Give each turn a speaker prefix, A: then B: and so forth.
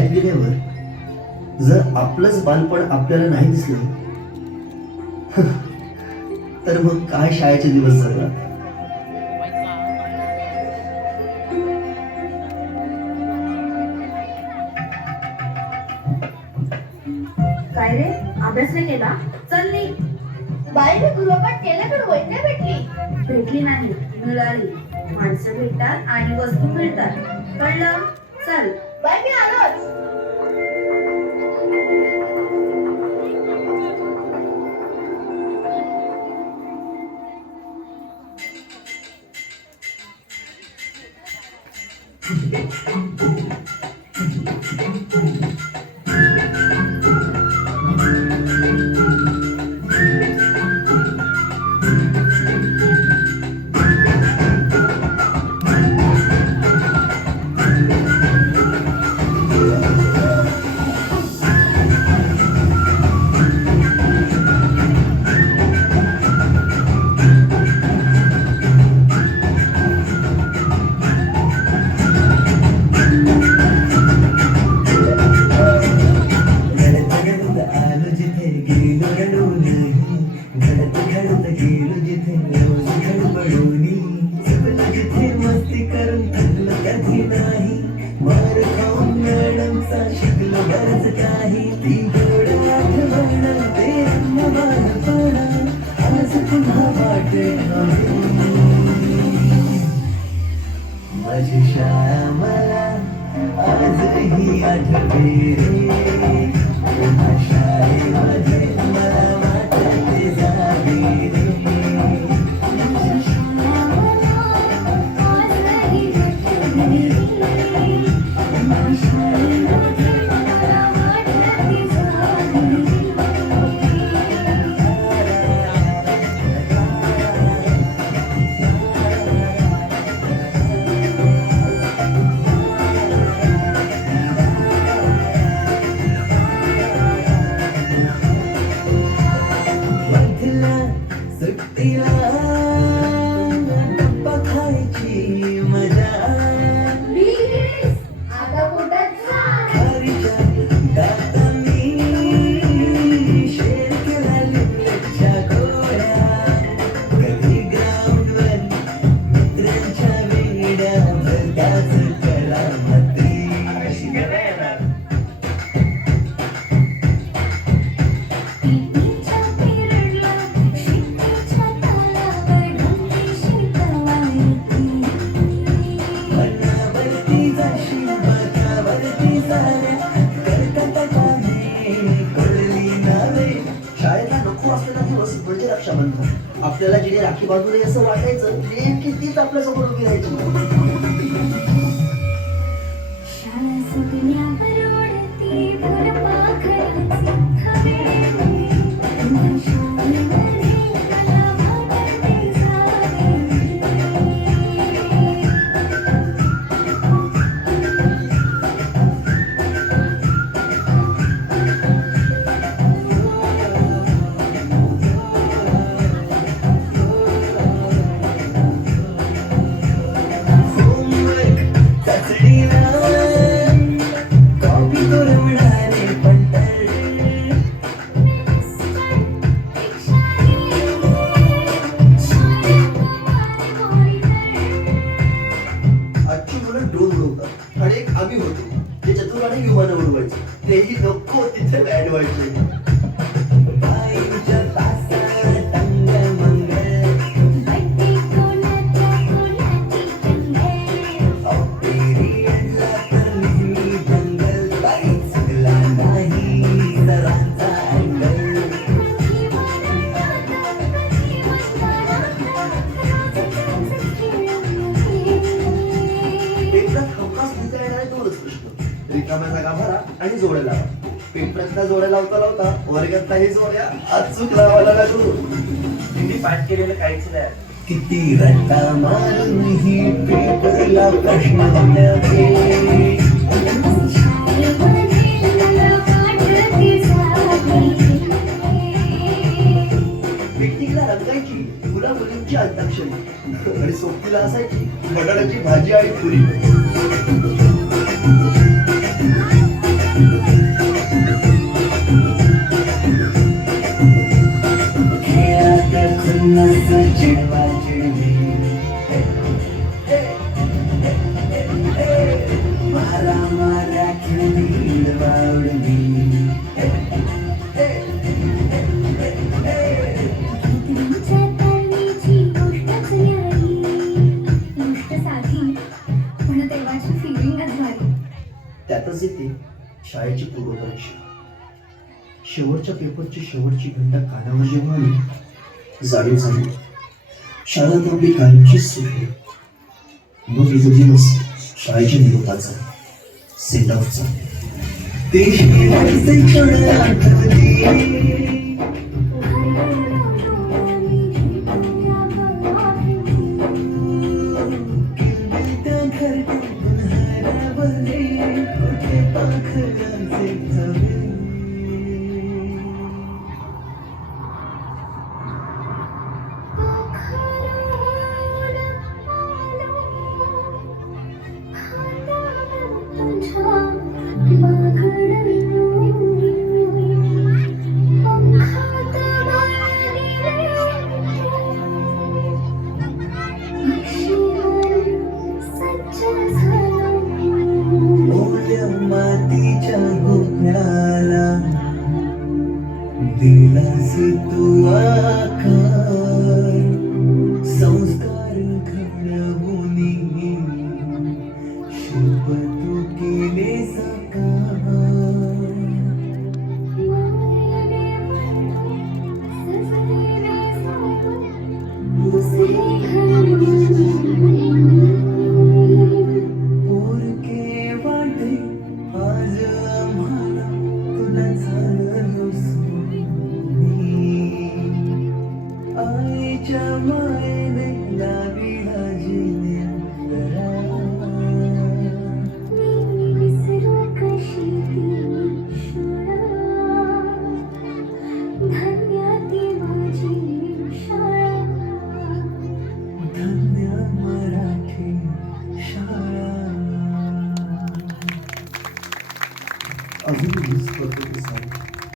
A: गेल्यावर जर आपलंच बालपण आपल्याला नाही दिसलं तर मग काय शाळेचे दिवस जगणार
B: काय रे? अभ्यास नाही केला? चल नी
C: मी गृहपाठ केला पण वैद्य नाही भेटली.
B: भेटली नाही मिळाली. माणसं भेटतात आणि वस्तू मिळतात. कळलं? चल.
C: बाई मी आलोच
A: आजही आपल्याला जिने राखी बांधून असं वाटायचं. नेमकी तीच आपल्यासमोर उभी राहायची. आणि एक आम्ही होतो जे चतुराने विमानं उडवायचे तेही नको तिथे लँड व्हायचे दोनच प्रश्न रिकाम्या जागा भरा आणि जोड्या लावा. पेपरातल्या जोड्या लावता लावता वर्गातल्याही जोड्या अचूक लावायला लागलो
D: हिंदी पाठ केलेलं काहीच नाही.
A: किती रट्टा मारून ही पेपरला प्रश्न शाळेची पूर्वपरीक्षा. शेवटच्या पेपरची शेवटची घंटा कानावर जेव्हा आली जाणीव झाली. शाळा आपली कायमचीच सुटली मग तिचा दिवस शाळेच्या निरोपाचा सेट ऑफचा दिलासी तू आका summer